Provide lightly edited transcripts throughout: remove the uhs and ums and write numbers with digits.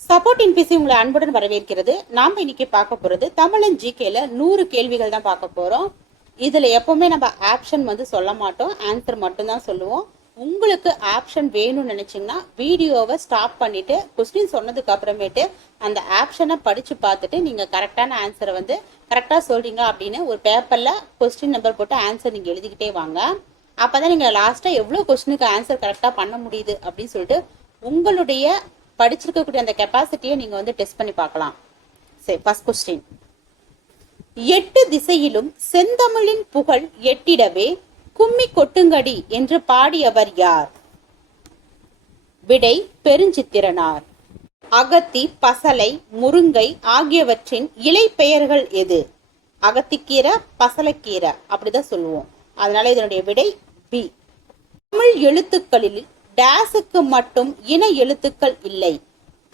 Support இன்பிசி உங்களை அன்புடன் வரவேற்கிறது. நாம இன்னைக்கு பார்க்க போறது தமிழன் ஜிகேல 100 கேள்விகள் தான் பார்க்க போறோம். இதுல எப்பவுமே நம்ம ஆப்ஷன் சொல்ல மாட்டோம், ஆன்சர் மட்டும் தான் சொல்லுவோம். உங்களுக்கு ஆப்ஷன் வேணும்னு நினைச்சீங்கன்னா வீடியோவை ஸ்டாப் பண்ணிட்டு கொஸ்டின் சொன்னதுக்கு அப்புறமேட்டு அந்த ஆப்ஷனை படிச்சு பார்த்துட்டு நீங்க கரெக்டான ஆன்சரை கரெக்டா சொல்றீங்க அப்படின்னு ஒரு பேப்பர்ல கொஸ்டின் நம்பர் போட்டு ஆன்சர் நீங்க எழுதிக்கிட்டே வாங்க. அப்பதான் நீங்க லாஸ்டா எவ்வளவு கொஸ்டினுக்கு ஆன்சர் கரெக்டா பண்ண முடியுது அப்படின்னு சொல்லிட்டு உங்களுடைய படிச்சிருக்கக்கூடிய அந்த கெப்பாசிட்டியை நீங்க டெஸ்ட் பண்ணி பார்க்கலாம். சரி, ஃபர்ஸ்ட் கொஸ்டின். 8 திசையிலும் செந்தமிழின் புகழ் எட்டிடவே கும்மி கொட்டுங்கடி என்று பாடியவர் யார்? விடை பெருஞ்சித்திரனார். அகத்தி, பசலை, முருங்கை ஆகியவற்றின் இலை பெயர்கள் எது? அகத்திக்கீரை, பசலைக்கீரை அப்படிதான் சொல்லுவோம். அதனால இதனுடைய விடை பி. தமிழ் எழுத்துக்களில் டேஸுக்கு மட்டும் இன எழுத்துக்கள் இல்லை.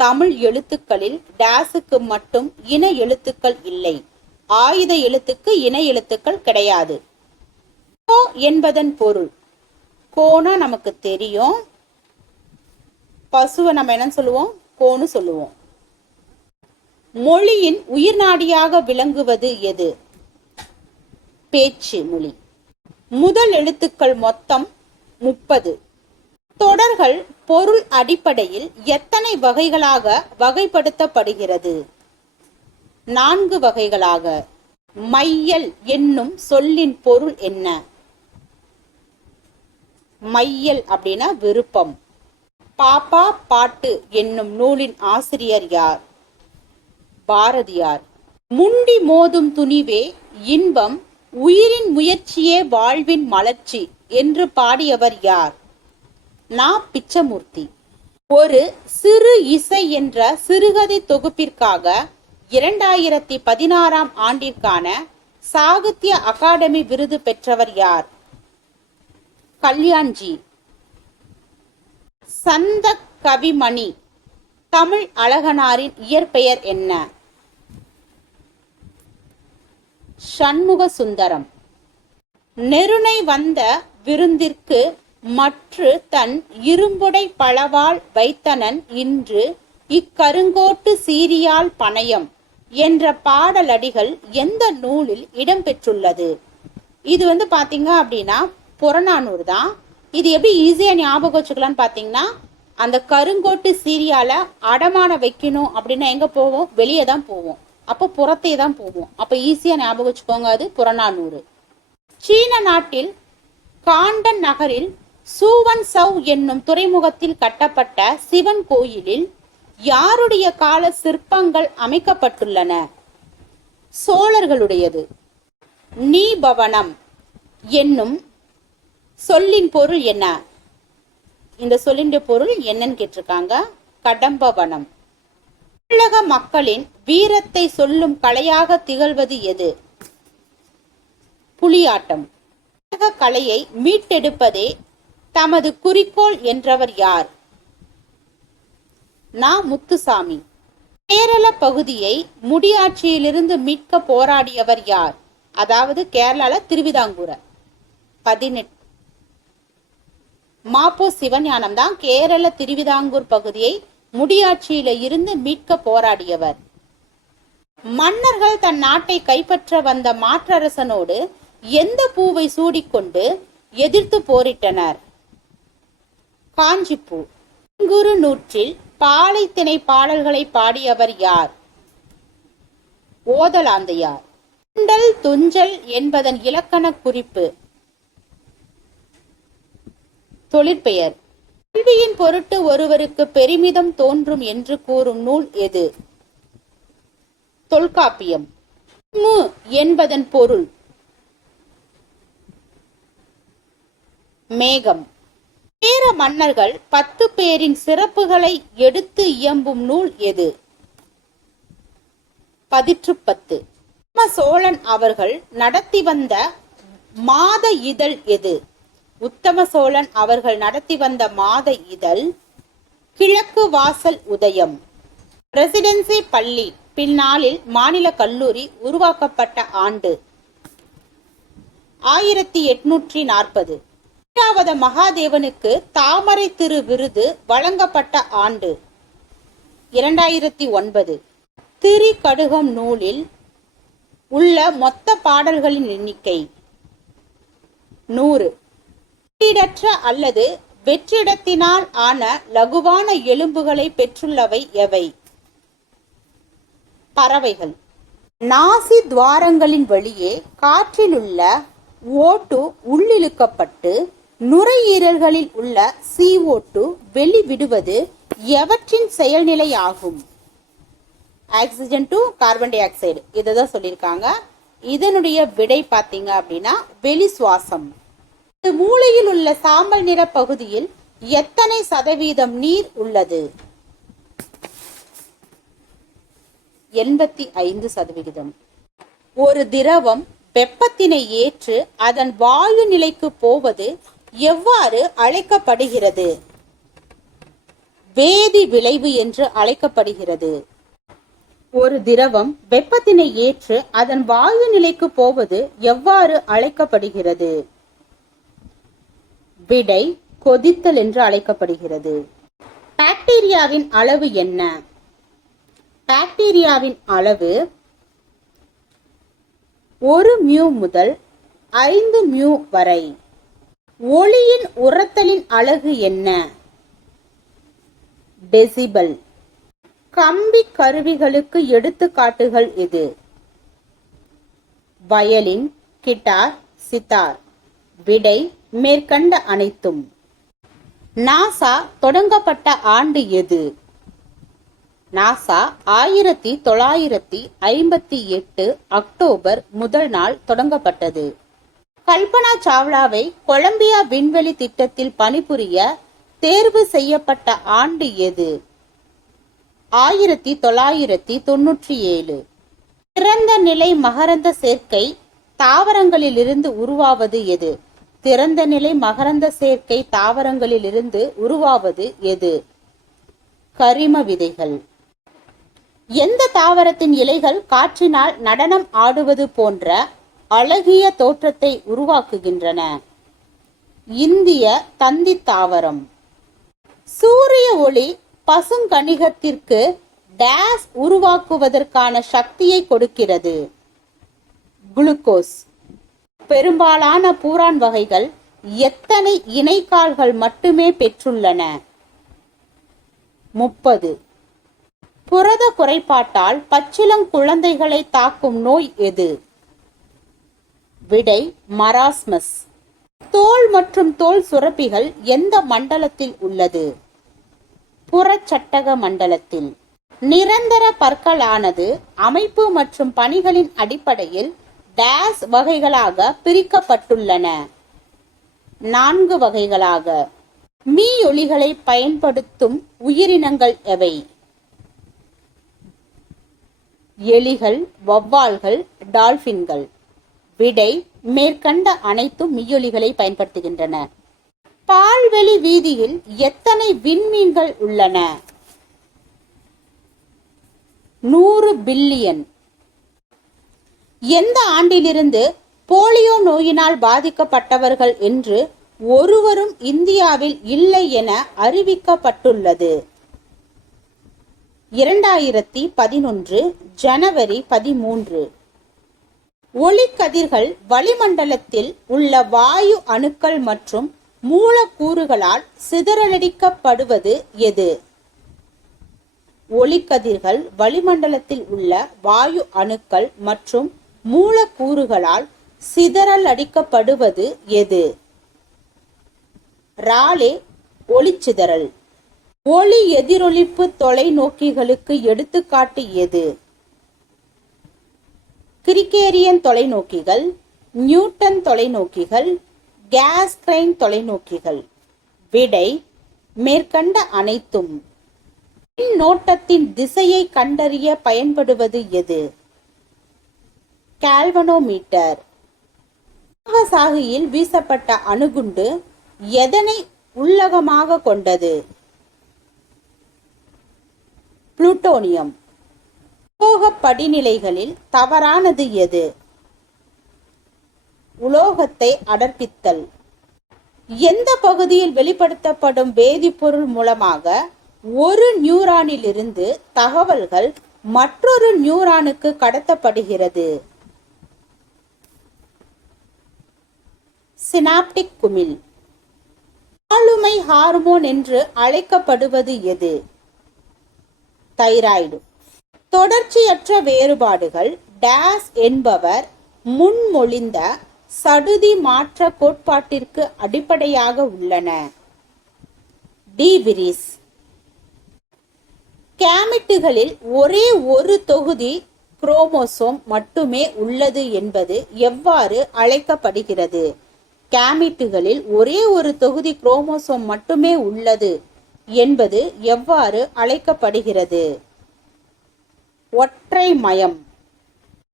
தமிழ் எழுத்துக்களில் டேஸுக்கு மட்டும் இன எழுத்துக்கள் இல்லை. ஆயுத எழுத்துக்கு இன எழுத்துக்கள் கிடையாது. கோ என்பதன் பொருள். கோனா நமக்கு தெரியும். பசுவை நம்ம என்ன சொல்லுவோம்? கோன்னு சொல்லுவோம். மொழியின் உயிர் நாடியாக விளங்குவது எது? பேச்சு மொழி. முதல் எழுத்துக்கள் மொத்தம் 30. தொடர்கள் பொருள் அடிப்படையில் எத்தனை வகைகளாக வகைப்படுத்தப்படுகிறது? 4 வகைகளாக. மையல் என்னும் சொல்லின் பொருள் என்ன? மையல் அப்படின்னா விருப்பம். பாப்பா பாட்டு என்னும் நூலின் ஆசிரியர் யார்? பாரதியார். முண்டி மோதும் துணிவே இன்பம், உயிரின் முயற்சியே வாழ்வின் மலர்ச்சி என்று பாடியவர் யார்? நா. பிச்சமூர்த்தி. ஒரு சிறு இசை என்ற சிறுகதை தொகுப்பிற்காக 2016 ஆண்டிற்கான சாகித்ய அகாடமி விருது பெற்றவர் யார்? கல்யாண்ஜி. சந்த கவிமணி தமிழ் அழகனாரின் இயற்பெயர் என்ன? சண்முக சுந்தரம். நெருணை வந்த விருந்திற்கு மற்று தன் இரும்புடை பழவாள் வைத்தனன் இன்று இக்கருங்கோட்டு சீரியால் பணயம் என்ற பாடலடிகள் எந்த நூலில் இடம்பெற்றுள்ளது? இது பாத்தீங்க அப்படின்னா புறநானூறு தான். இது எப்படி ஈஸியா ஞாபகம் வச்சுக்கலாம்னு பாத்தீங்கன்னா, அந்த கருங்கோட்டு சீரியால அடமான வைக்கணும் அப்படின்னா எங்க போவோம்? வெளியே தான் போவோம். அப்போ புறத்தே தான் போவோம். அப்ப ஈஸியா ஞாபகம் வச்சுக்கோங்க, அது புறநானூறு. சீன நாட்டில் காண்டன் நகரில் சூவன் சவ் என்னும் துறைமுகத்தில் கட்டப்பட்ட சிவன் கோயிலில் யாருடைய கால சிற்பங்கள் அமைக்கப்பட்டுள்ளன? சோழர்களுடையது. நீபவனம் என்னும் சொல்லின் பொருள் என்ன? இந்த சொல்லின் பொருள் என்னன்னு கேட்டிருக்காங்க. கடம்பவனம். தமிழக மக்களின் வீரத்தை சொல்லும் கலையாக திகழ்வது எது? புலியாட்டம். தமிழக கலையை மீட்டெடுப்பதே தமது குறிக்கோள் என்றவர் யார்? நா. முத்துசாமி. கேரள பகுதியை முடியாட்சியிலிருந்து மீட்க போராடியவர் யார்? அதாவது கேரளால திருவிதாங்கூர. 18. மாப்போ சிவஞானம் தான் கேரள திருவிதாங்கூர் பகுதியை முடியாட்சியில இருந்து மீட்க போராடியவர். மன்னர்கள் தன் நாட்டை கைப்பற்ற வந்த மாற்றரசனோடு எந்த பூவை சூடிக்கொண்டு எதிர்த்து போரிட்டனர்? காஞ்சிப்பூ. குரு நூற்றில் பாலை திணை பாடல்களை பாடியவர் யார்? ஓதலாந்தையார். துண்டல் துஞ்சல் என்பதன் இலக்கண குறிப்பு? தொழிற்பெயர். கல்வியின் பொருட்டு ஒருவருக்கு பெருமிதம் தோன்றும் என்று கூறும் நூல் எது? தொல்காப்பியம். மு என்பதன் பொருள்? மேகம். சேர மன்னர்கள் 10 பேரின் சிறப்புகளை எடுத்து இயம்பும் நூல் எது? பதிற்றுப்பத்து. உத்தம சோழன் அவர்கள் நடத்தி வந்த மாத இதழ் எது? உத்தம சோழன் அவர்கள் நடத்தி வந்த மாத இதழ் கிழக்கு வாசல் உதயம். பிரசிடென்சி பள்ளி பின்னாளில் மாநில கல்லூரி உருவாக்கப்பட்ட ஆண்டு 1840. ஐராவத மகாதேவனுக்கு தாமரை திரு விருது வழங்கப்பட்ட ஆண்டு 2009. திரிகடுகம் நூலில் உள்ள மொத்த பாடல்களின் எண்ணிக்கை 100. வெற்றிடற்ற அல்லது வெற்றிடத்தினால் ஆன லகுவான எலும்புகளை பெற்றுள்ளவை எவை? பறவைகள். நாசி துவாரங்களின் வழியே காற்றிலுள்ள ஓட்டு உள்ளிழுக்கப்பட்டு நுரையீரல்களில் உள்ள CO2 வெளிவிடுவது எவற்றின் செயல்நிலை ஆகும்? Oxygen to carbon di oxide. இதைதான் சொல்லியிருக்காங்க. இதனுடைய விடை பார்த்தீங்க அப்படின்னா வெளி சுவாசம். மூளையில் உள்ள சாம்பல் நிற பகுதியில் எத்தனை சதவீதம் நீர் உள்ளது? 85%. ஒரு திரவம் வெப்பத்தினை ஏற்று அதன் வாயு நிலைக்கு போவது எவ்வாறு அழைக்கப்படுகிறது? வேதி விளைவு என்று அழைக்கப்படுகிறது. ஒரு திரவம் வெப்பத்தினை ஏற்று அதன் வாயு நிலைக்கு போவது எவ்வாறு அழைக்கப்படுகிறது? விடை கொதித்தல் என்று அழைக்கப்படுகிறது. பாக்டீரியாவின் அளவு என்ன? பாக்டீரியாவின் அளவு 1 μ முதல் 5 μ வரை. ஒளியின் உரத்தலின் அலகு என்ன? டெசிபல். கம்பி கருவிகளுக்கு எடுத்துக்காட்டுகள் எது? Violin, guitar, sitar. விடை மேற்கண்ட அனைத்தும். நாசா தொடங்கப்பட்ட ஆண்டு எது? நாசா 1958 அக்டோபர் முதல் நாள் தொடங்கப்பட்டது. கல்பனா சாவ்லாவை கொலம்பியா விண்வெளி திட்டத்தில் பணிபுரிய தேர்வு செய்யப்பட்ட ஆண்டு எது? 1997. திறந்த நிலை மகரந்த சேர்க்கை தாவரங்களிலிருந்து உருவாவது எது? திறந்த நிலை மகரந்த சேர்க்கை தாவரங்களிலிருந்து உருவாவது எது? கரிம விதைகள். எந்த தாவரத்தின் இலைகள் காற்றினால் நடனம் ஆடுவது போன்ற அழகிய தோற்றத்தை உருவாக்குகின்றன? இந்திய தந்தி தாவரம். சூரிய ஒளி பசுங்கணிகத்திற்கு டேஸ் உருவாக்குவதற்கான சக்தியை கொடுக்கிறது. குளுக்கோஸ். பெரும்பாலான பூரான் வகைகள் எத்தனை இணைக்கால்கள் மட்டுமே பெற்றுள்ளன? 30. புரத குறைபாட்டால் பச்சிளங்குழந்தைகளை தாக்கும் நோய் எது? விடை மராஸ்மஸ். தோல் மற்றும் தோல் சுரப்பிகள் எந்த மண்டலத்தில் உள்ளது? புறச்சட்டக மண்டலத்தில். நிரந்தர பற்களானது அமைப்பு மற்றும் பணிகளின் அடிப்படையில் டேஸ் வகைகளாக பிரிக்கப்பட்டுள்ளன. 4 வகைகளாக. மீயொலிகளை பயன்படுத்தும் உயிரினங்கள் எவை? எலிகள், வௌவால்கள், டால்பின்கள். விடை மேற்கண்ட அனைத்தும் மீயொலிகளை பயன்படுத்துகின்றன. பால்வெளி வீதியில் எத்தனை விண்மீன்கள் உள்ளன? 100 பில்லியன். எந்த ஆண்டிலிருந்து போலியோ நோயினால் பாதிக்கப்பட்டவர்கள் என்று ஒருவரும் இந்தியாவில் இல்லை என அறிவிக்கப்பட்டுள்ளது? 2011 ஜனவரி 13. ஒளிக்கதிர்கள் வளிமண்டலத்தில் உள்ள வாயு அணுக்கள் மற்றும் மூலக்கூறுகளால் சிதறடிக்கப்படுவது எது? ஒளிக்கதிர்கள் வளிமண்டலத்தில் உள்ள வாயு அணுக்கள் மற்றும் மூலக்கூறுகளால் சிதறடிக்கப்படுவது எது? ராலே ஒளிச்சிதறல். ஒளி எதிரொளிப்பு தொலைநோக்கிகளுக்கு எடுத்துக்காட்டு எது? கிரிகேரியன் தொலைநோக்கிகள், நியூட்டன் தொலைநோக்கிகள், கேஸ்கிரைன் தொலைநோக்கிகள். விடை மேற்கண்ட அனைத்தும். மின்னோட்டத்தின் திசையை கண்டறிய பயன்படுவது எது? கால்வனோமீட்டர். நாகசாகியில் வீசப்பட்ட அணுகுண்டு எதனை உள்ளகமாக கொண்டது? புளூட்டோனியம். உலோக படிநிலைகளில் தவறானது எது? உலோகத்தை அடர்ப்பித்தல். எந்த பகுதியில் வெளிப்படுத்தப்படும் வேதிப்பொருள் மூலமாக ஒரு நியூரானிலிருந்து தகவல்கள் மற்றொரு நியூரானுக்கு கடத்தப்படுகிறது. சினாப்டிக் குமிழ். ஆளுமை ஹார்மோன் என்று அழைக்கப்படுவது எது? தைராய்டு. தொடர்ச்சியற்ற வேறுபாடுகள் டேஸ் என்பவர் முன்மொழிந்த சடுதி மாற்ற கோட்பாட்டிற்கு அடிப்படையாக உள்ளன. டி விரிஸ். கேமிட்டுகளில் ஒரே ஒரு தொகுதி குரோமோசோம் மட்டுமே உள்ளது என்பது எவ்வாறு அழைக்கப்படுகிறது? கேமிட்டுகளில் ஒரே ஒரு தொகுதி குரோமோசோம் மட்டுமே உள்ளது என்பது எவ்வாறு அழைக்கப்படுகிறது? ஒற்றை மயம்.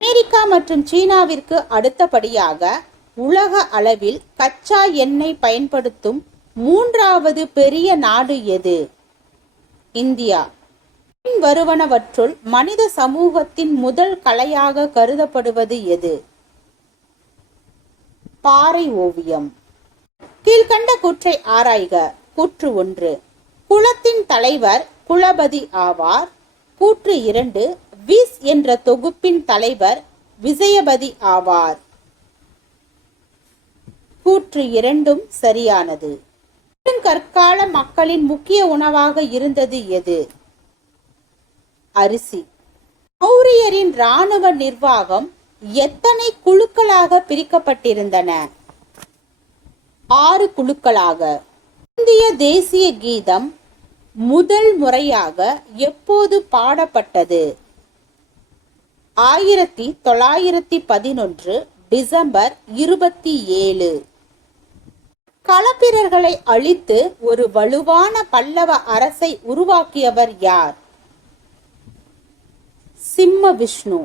அமெரிக்கா மற்றும் சீனாவிற்கு அடுத்தபடியாக உலக அளவில் கச்சா எண்ணெய் பயன்படுத்தும் மூன்றாவது பெரிய நாடு எது? இந்தியா. வருவனவற்றுள் மனித சமூகத்தின் முதல் கலையாக கருதப்படுவது எது? பாறை ஓவியம். கீழ்கண்ட கூற்றை ஆராய்க. கூற்று 1, குலத்தின் தலைவர் குலபதி ஆவார். கூற்று 2, விஸ் என்ற தொகுப்பின் தலைவர் விஜயபதி ஆவார். கூற்று 2ம் சரியானது. கற்கால மக்களின் முக்கிய உணவாக இருந்தது எது? அரிசி. மௌரியரின் இராணுவ நிர்வாகம் எத்தனை குழுக்களாக பிரிக்கப்பட்டிருந்தன? 6 குழுக்களாக. இந்திய தேசிய கீதம் முதல் முறையாக எப்போது பாடப்பட்டது? 1911 டிசம்பர் 27. களப்பிரர்களை அழித்து ஒரு வலுவான பல்லவ அரசை உருவாக்கியவர் யார்? சிம்ம விஷ்ணு.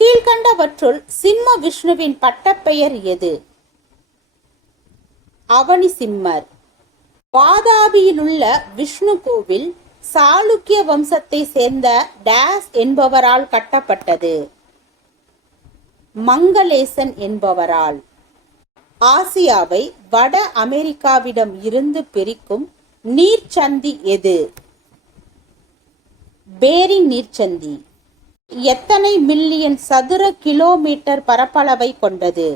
கீழ்கண்டவற்றுள் சிம்ம விஷ்ணுவின் பட்டப்பெயர் எது? அவனி சிம்மர். வாதாபியிலுள்ள விஷ்ணு கோவில் சாளுக்கிய வம்சத்தை சேர்ந்த டேஸ் என்பவரால் கட்டப்பட்டது? மங்களேசன் என்பவரால். ஆசியாவை வட அமெரிக்காவிடம் இருந்து பிரிக்கும் நீர்ச்சந்தி எது? பேரிங் நீர்ச்சந்தி. எத்தனை மில்லியன் சதுர கிலோமீட்டர் பரப்பளவை கொண்டது?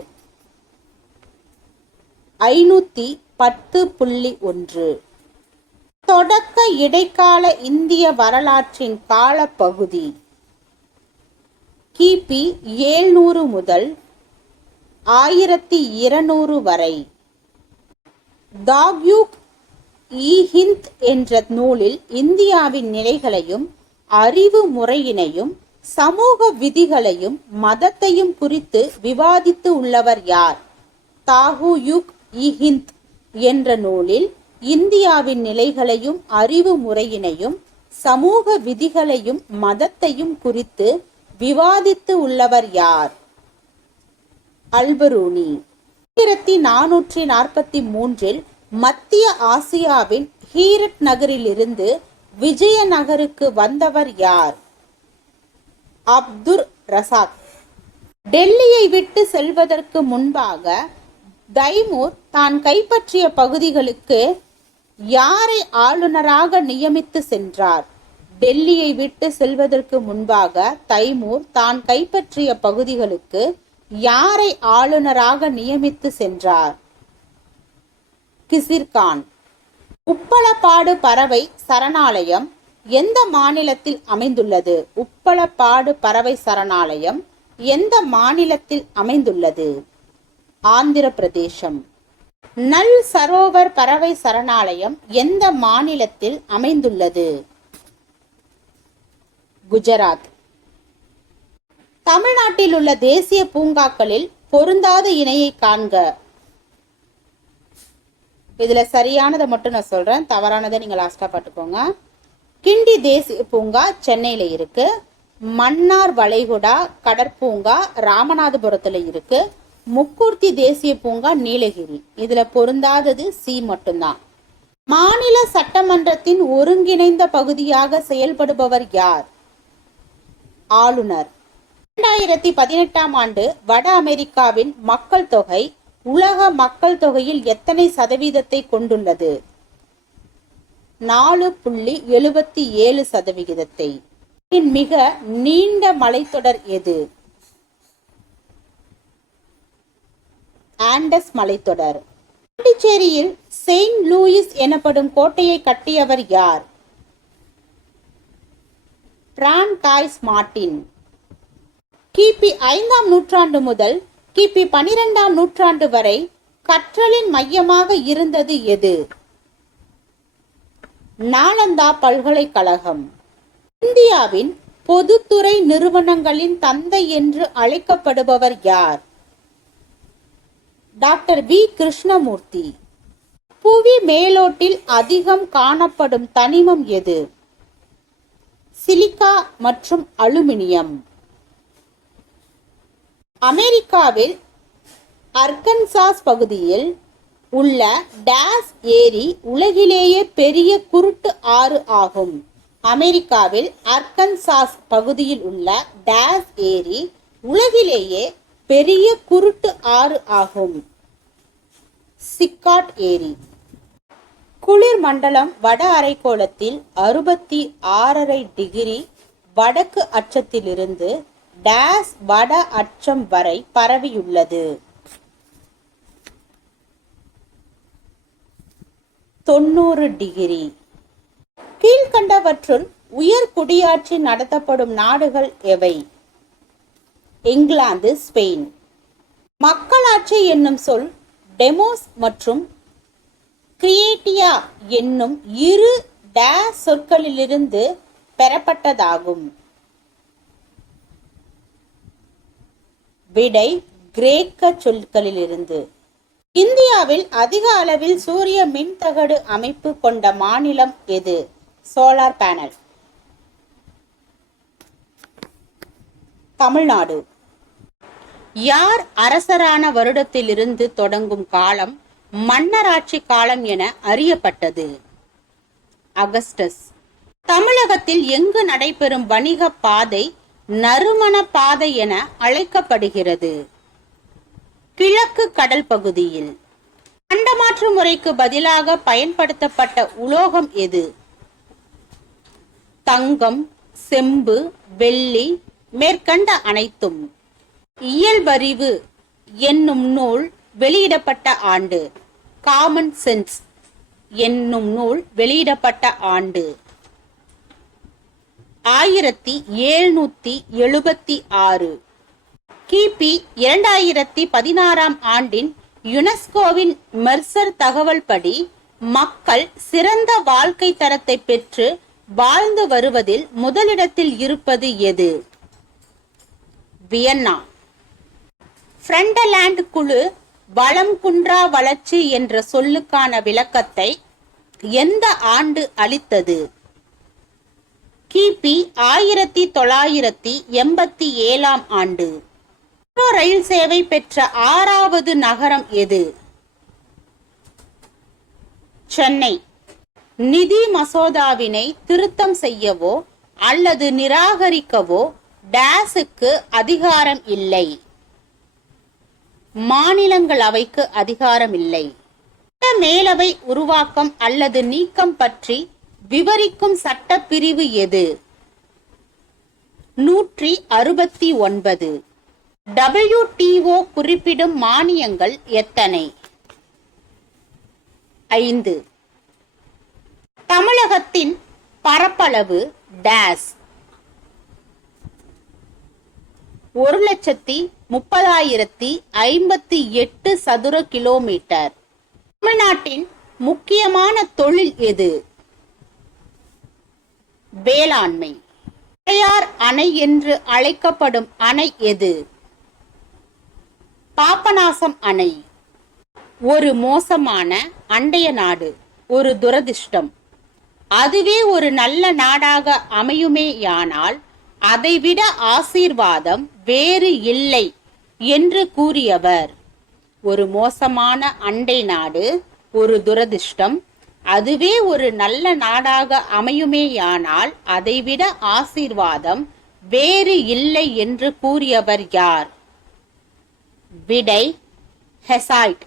510.1. தொடக்க இடைக்கால இந்திய வரலாற்றின் காலப்பகுதி கிபி 700 முதல் 1200 வரை. தாக்யூக் இ ஹிந்த் என்ற நூலில் இந்தியாவின் நிலைகளையும் அறிவு முறையினையும் சமூக விதிகளையும் மதத்தையும் குறித்து விவாதித்து உள்ளவர் யார்? தாகுயுக் இ ஹிந்த் என்ற நூலில் இந்தியாவின் நிலைகளையும் அறிவு முறையினையும் சமூக விதிகளையும் மதத்தையும் குறித்து விவாதித்து உள்ளவர் யார்? அல்பரூனி. 1443 மத்திய ஆசியாவின் ஹீரட் நகரிலிருந்து விஜயநகருக்கு வந்தவர் யார்? அப்துர் ரசாக். டெல்லியை விட்டு செல்வதற்கு முன்பாக தைமூர் தான் கைப்பற்றிய பகுதிகளுக்கு யாரை ஆளுநராக நியமித்து சென்றார்? டெல்லியை விட்டு செல்வதற்கு முன்பாக தைமூர் தான் கைப்பற்றிய பகுதிகளுக்கு யாரை ஆளுநராக நியமித்து சென்றார்? கிசிர்கான். உப்பளப்பாடு பறவை சரணாலயம் எந்த மாநிலத்தில் அமைந்துள்ளது? உப்பளப்பாடு பறவை சரணாலயம் எந்த மாநிலத்தில் அமைந்துள்ளது? ஆந்திர பிரதேசம். நல் சரோவர் பறவை சரணாலயம் எந்த மாநிலத்தில் அமைந்துள்ளது? குஜராத். தமிழ்நாட்டில் உள்ள தேசிய பூங்காக்களில் பொருந்தாத இணையை காண்க. இதுல சரியானதை மட்டும் நான் சொல்றேன், தவறானதை நீங்க லாஸ்டா பாத்துக்கோங்க. கிண்டி தேசிய பூங்கா சென்னையில இருக்கு. மன்னார் வளைகுடா கடற்பூங்கா ராமநாதபுரத்துல இருக்கு. முக்கூர்த்தி தேசிய பூங்கா நீலகிரி. இதுல பொருந்தாதது சி மட்டும்தான். மாநில சட்டமன்றத்தின் ஒருங்கிணைந்த பகுதியாக செயல்படுபவர் யார்? ஆளுநர். 2018 ஆண்டு வட அமெரிக்காவின் மக்கள் தொகை உலக மக்கள் தொகையில் எத்தனை சதவீதத்தை கொண்டுள்ளது? 4.77%. மிக நீண்ட மலைத்தொடர் எது? ஆண்டஸ் மலைத்தொடர். பாண்டிச்சேரியில் செயின்ட் லூயிஸ் எனப்படும் கோட்டையை கட்டியவர் யார்? François Martin. கிபி 5ஆம் நூற்றாண்டு முதல் கிபி 12ஆம் நூற்றாண்டு வரை கற்றலின் மையமாக இருந்தது எது? நாலந்தா பல்கலைக்கழகம். இந்தியாவின் பொதுத்துறை நிறுவனங்களின் தந்தை என்று அழைக்கப்படுபவர் யார்? Doctor V Krishnamurthy. புவி மேலோட்டில் அதிகம் காணப்படும் தனிமம் எது? சிலிக்கா மற்றும் அலுமினியம். அமெரிக்காவில் அர்கன்சாஸ் பகுதியில் உள்ள டேஸ் ஏரி உலகிலேயே பெரிய குருட்டு ஆறு ஆகும். அமெரிக்காவில் அர்கன்சாஸ் பகுதியில் உள்ள டேஸ் ஏரி உலகிலேயே பெரிய குருட்டு ஆறு ஆகும். சிக்காட் ஏரி. குளிர் மண்டலம் வட அரைக்கோளத்தில் 66.5 டிகிரி வடக்கு அச்சத்திலிருந்து டேஸ் வட அச்சம் வரை பரவியுள்ளது. 90 டிகிரி. கீழ்கண்டவற்றுள் உயர் குடியாட்சி நடத்தப்படும் நாடுகள் எவை? இங்கிலாந்து, ஸ்பெயின். மக்களாட்சி என்னும் சொல் டெமோஸ் மற்றும் கிரியேட்டியா என்னும் இரு டேஸ் சொற்களிலிருந்து பெறப்பட்டதாகும். விடை கிரேக்க சொற்களிலிருந்து. இந்தியாவில் அதிக அளவில் சூரிய மின்தகடு அமைப்பு கொண்ட மாநிலம் எது? Solar panel. தமிழ்நாடு. யார் அரசரான வருடத்திலிருந்து தொடங்கும் காலம் மன்னராட்சி காலம் என அறியப்பட்டது? அகஸ்டஸ். தமிழகத்தில் எங்கு நடைபெறும் வணிக பாதை நறுமண பாதை என அழைக்கப்படுகிறது? கிழக்கு கடல் பகுதியில். பண்டமாற்று முறைக்கு பதிலாக பயன்படுத்தப்பட்ட உலோகம் எது? தங்கம், செம்பு, வெள்ளி, மேற்கண்ட அனைத்தும். இயல்பறிவு என்னும் நூல் வெளியிடப்பட்ட ஆண்டு? காமன் சென்ஸ் என்னும் நூல் வெளியிடப்பட்ட ஆண்டு? 1776. கிபி 2016ஆம் ஆண்டின் யுனெஸ்கோவின் மெர்சர் தகவல் படி மக்கள் சிறந்த வாழ்க்கை தரத்தை பெற்று வாழ்ந்து வருவதில் முதலிடத்தில் இருப்பது எது? வியன்னா. ஃப்ரண்டலாண்ட் குழு வளம் குன்றா வளர்ச்சி என்ற சொல்லுக்கான விளக்கத்தை எந்த ஆண்டு அளித்தது? கிபி 1987ஆம் ஆண்டு. ரயில் சேவை பெற்ற 6வது நகரம் எது? சென்னை. நிதி மசோதாவினை திருத்தம் செய்யவோ அல்லது நிராகரிக்கவோ டேஸுக்கு அதிகாரம் இல்லை. மாநிலங்களவைக்கு அதிகாரம் இல்லை. மேலவை உருவாக்கம் அல்லது நீக்கம் பற்றி விவரிக்கும் சட்ட பிரிவு எது? 169. WTO குறிப்பிடும் மானியங்கள் எத்தனை? 5. தமிழகத்தின் பரப்பளவு டேஸ் 1,30,058 சதுர கிலோமீட்டர். தமிழ்நாட்டின் முக்கியமான தொழில் எது? வேளாண்மை. பெரியார் அணை என்று அழைக்கப்படும் அணை எது? பாபநாசம் அணை. ஒரு மோசமான அண்டைய நாடு ஒரு துரதிர்ஷ்டம். அதுவே ஒரு நல்ல நாடாக அமையுமேயானால் அதைவிட ஆசீர்வாதம் வேறு இல்லை என்று கூறியவர். ஒரு மோசமான அண்டை நாடு ஒரு துரதிர்ஷ்டம். அதுவே ஒரு நல்ல நாடாக அமையுமேயானால் அதைவிட ஆசீர்வாதம் வேறு இல்லை என்று கூறியவர் யார்? விடை ஹெசாய்ட்.